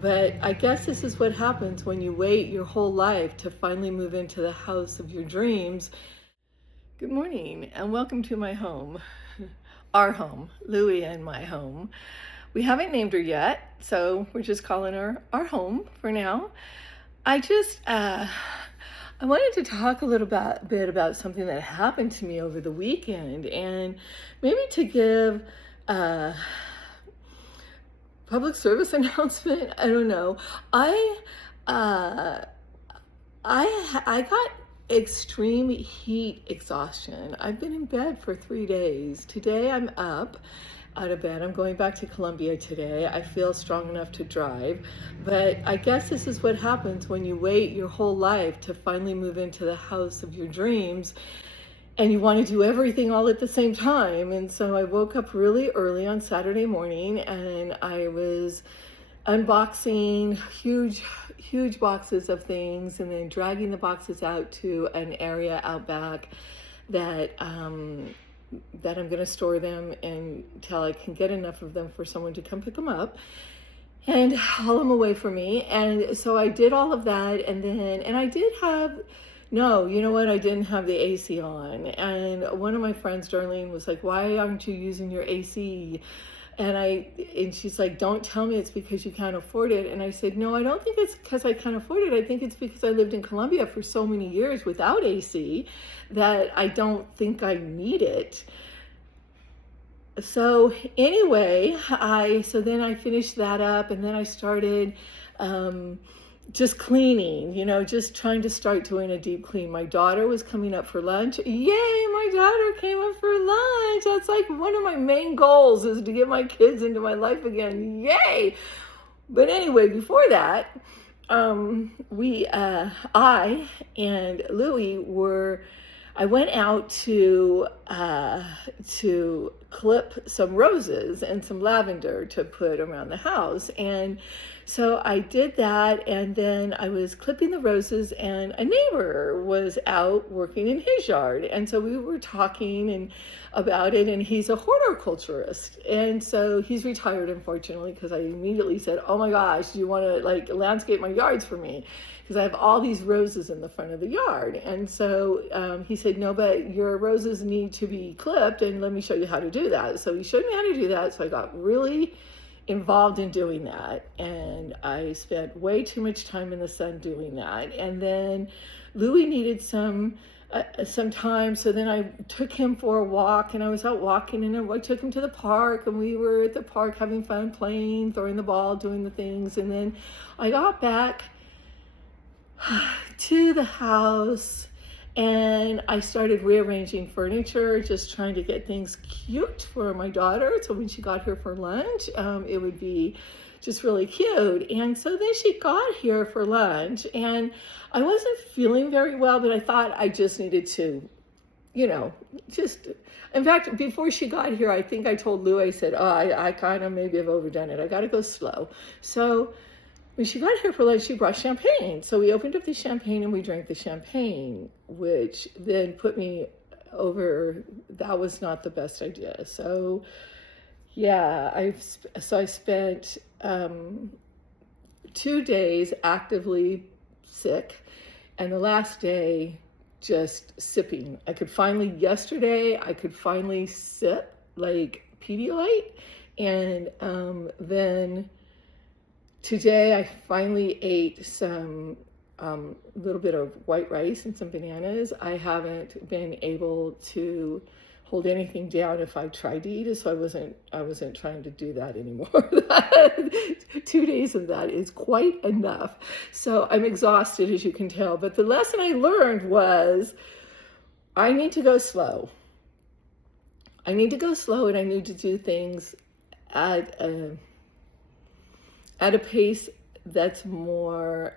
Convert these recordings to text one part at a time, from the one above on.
But I guess this is what happens when you wait your whole life to finally move into the house of your dreams. Good morning and welcome to my home, our home, Louie and my home. We haven't named her yet, so we're just calling her our home for now. I wanted to talk a little bit about something that happened to me over the weekend, and maybe to give public service announcement. I don't know. Uh, I got extreme heat exhaustion. I've been in bed for 3 days. Today I'm up out of bed. I'm going back to Columbia today. I feel strong enough to drive, but I guess this is what happens when you wait your whole life to finally move into the house of your dreams, and you want to do everything all at the same time. And so I woke up really early on Saturday morning and I was unboxing huge boxes of things and then dragging the boxes out to an area out back that I'm going to store them until I can get enough of them for someone to come pick them up and haul them away for me. And so I did all of that, and I did have, no, you know what? I didn't have the AC on. And one of my friends, Darlene, was like, "Why aren't you using your AC?" And she's like, "Don't tell me it's because you can't afford it." And I said, "No, I don't think it's because I can't afford it. I think it's because I lived in Columbia for so many years without AC that I don't think I need it." So anyway, so then I finished that up, and then I started just cleaning, just trying to start doing a deep clean. My daughter was coming up for lunch. Yay, my daughter came up for lunch. That's like one of my main goals, is to get my kids into my life again. Yay. But anyway, before that, I and Louie I went out to clip some roses and some lavender to put around the house. And so I did that, and then I was clipping the roses, and a neighbor was out working in his yard. And so we were talking about it, and he's a horticulturist. And so he's retired, unfortunately, because I immediately said, "Oh my gosh, do you want to landscape my yards for me? Because I have all these roses in the front of the yard." And so he said, "No, but your roses need to be clipped, and let me show you how to do that." So he showed me how to do that. So I got really involved in doing that, and I spent way too much time in the sun doing that. And then Louie needed some time, so then I took him for a walk, and I was out walking, and I took him to the park, and we were at the park having fun, playing, throwing the ball, doing the things. And then I got back to the house, and I started rearranging furniture, just trying to get things cute for my daughter, so when she got here for lunch, it would be just really cute. And so then she got here for lunch, and I wasn't feeling very well, but I thought I just needed to, in fact, before she got here, I think I told Lou, I said, "Oh, I kind of maybe have overdone it. I got to go slow." So when she got here for lunch, she brought champagne. So we opened up the champagne and we drank the champagne, which then put me over. That was not the best idea. So yeah, I spent 2 days actively sick, and the last day just sipping. Yesterday I could finally sip like Pedialyte, and then today I finally ate some little bit of white rice and some bananas. I haven't been able to hold anything down if I tried to eat it, so I wasn't trying to do that anymore. 2 days of that is quite enough. So I'm exhausted, as you can tell. But the lesson I learned was I need to go slow. I need to go slow, and I need to do things at a pace that's more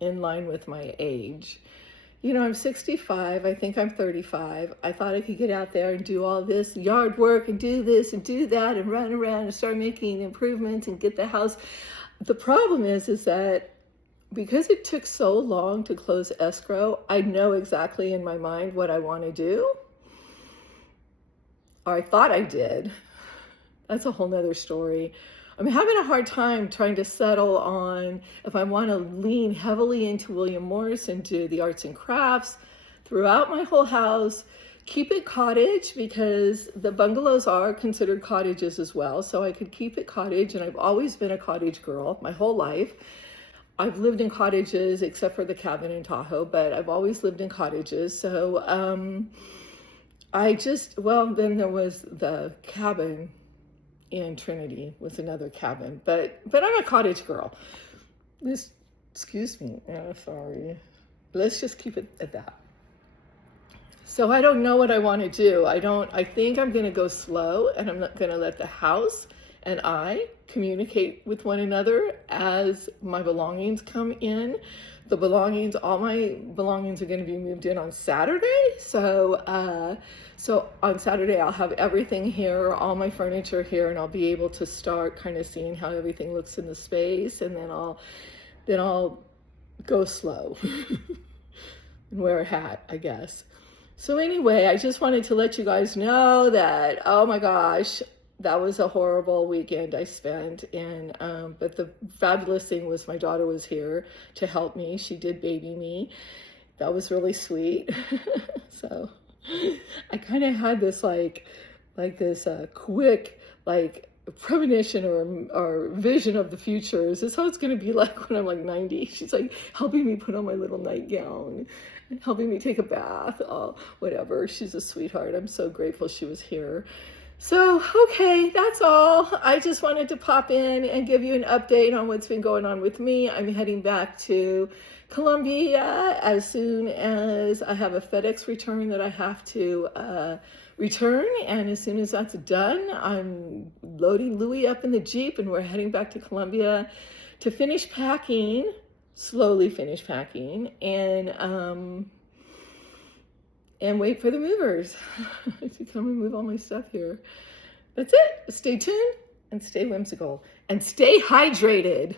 in line with my age. I'm 65. I think I'm 35. I thought I could get out there and do all this yard work and do this and do that and run around and start making improvements and get the house. The problem is that because it took so long to close escrow, I know exactly in my mind what I want to do. Or I thought I did. That's a whole nother story. I'm having a hard time trying to settle on if I want to lean heavily into William Morris and do the arts and crafts throughout my whole house, keep it cottage because the bungalows are considered cottages as well. So I could keep it cottage, and I've always been a cottage girl my whole life. I've lived in cottages except for the cabin in Tahoe, but I've always lived in cottages. So then there was the cabin in Trinity was another cabin, but I'm a cottage girl. Excuse me, sorry. Let's just keep it at that. So I don't know what I want to do. I think I'm going to go slow, and I'm not going to let the house and I communicate with one another as my belongings come in. All my belongings are going to be moved in on Saturday. So on Saturday I'll have everything here, all my furniture here, and I'll be able to start kind of seeing how everything looks in the space, and then I'll go slow and wear a hat, I guess. So anyway, I just wanted to let you guys know that, oh my gosh, that was a horrible weekend I spent. But the fabulous thing was my daughter was here to help me. She did baby me. That was really sweet. So I kind of had this quick premonition or vision of the future. Is this how it's going to be like when I'm like 90? She's like helping me put on my little nightgown and helping me take a bath. Oh, whatever. She's a sweetheart. I'm so grateful she was here. So, okay, that's all. I just wanted to pop in and give you an update on what's been going on with me. I'm heading back to Colombia as soon as I have a FedEx return that I have to return. And as soon as that's done, I'm loading Louie up in the Jeep, and we're heading back to Colombia to finish packing, slowly finish packing, and wait for the movers to come and move all my stuff here. That's it. Stay tuned and stay whimsical and stay hydrated.